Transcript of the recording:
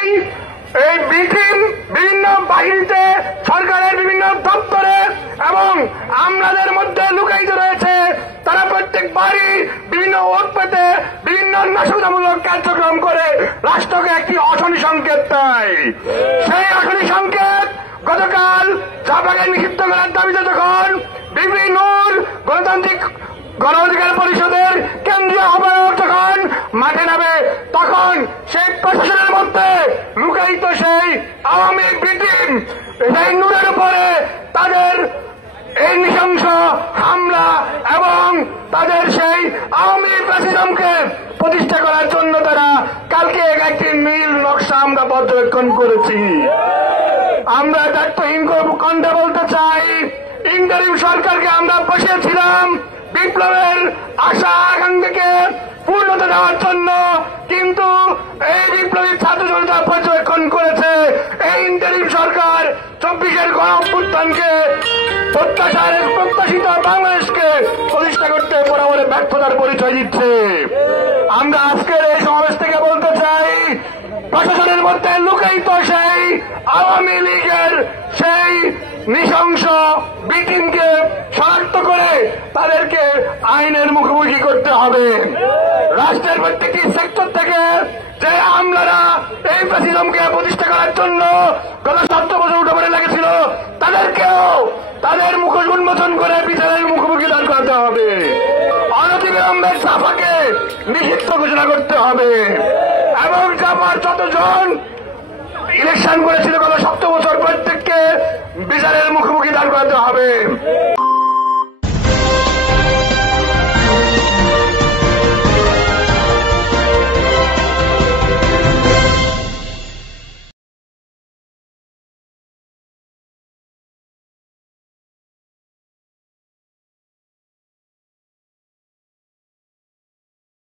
এই বিভিন্ন বাহিনীতে, সরকারের বিভিন্ন দপ্তরে এবং আমলাদের মধ্যে লুকায়িত রয়েছে। তারা প্রত্যেকবারই বিভিন্ন ওট পেতে বিভিন্ন নাশকতামূলক কার্যক্রম করে রাষ্ট্রকে একটি অশনি সংকেত দেয়। সেই অশনি সংকেত গতকাল চাপাকে নিষিদ্ধ করার দাবিতে যখন বিবি নূর গণতান্ত্রিক গণ অধিকার পরিষদের কেন্দ্রীয় আহ্বায়ক যখন মাঠে নামে, তখন সেই প্রশাসনের মধ্যে লুকায়িত সেই আওয়ামী ব্রিটিশ সেই নূরের উপরে তাদের এই নৃশংস হামলা এবং তাদের সেই আওয়ামী ফ্যাসিজমকে প্রতিষ্ঠা করার জন্য তারা কালকে একটি নীল নকশা আমরা পর্যবেক্ষণ করেছি। আমরা দায়িত্বহীন কণ্ঠে বলতে চাই, ইন্টারিম সরকারকে আমরা বসিয়েছিলাম বিপ্লবের আশা আকাঙ্ক্ষাকে পূর্ণতা দেওয়ার জন্য, কিন্তু এই বিপ্লবী ছাত্র জনতা পর্যবেক্ষণ করেছে এই ইন্টারিম সরকার 24-এর গণ অভ্যুত্থানকে প্রত্যাশিত বাংলাদেশকে প্রতিষ্ঠা করতে বরাবর ব্যর্থতার পরিচয় দিচ্ছে। আমরা আজকের এই সমাবেশ থেকে বলতে চাই, প্রশাসনের মধ্যে লুকায়িত সেই আওয়ামী লীগের সেই নৃশংস বিটিমকে শনাক্ত করে তাদেরকে আইনের মুখোমুখি করতে হবে। রাষ্ট্রের প্রত্যেকটি সেক্টর থেকে যে আমলারা এই ফ্যাসিজমকে প্রতিষ্ঠা করার জন্য গত 7 বছর উঠে পড়ে লেগেছিল, তাদেরকেও তাদের মুখোশ উন্মোচন করে বিচারের মুখোমুখি দাঁড় করাতে হবে। অনতিবিলম্বে চাপাকে নিষিদ্ধ ঘোষণা করতে হবে এবং চাপার যতজন ইলেকশন করেছিল গত 7 বছর প্রত্যেককে বিচারের মুখোমুখি দাঁড় করাতে হবে।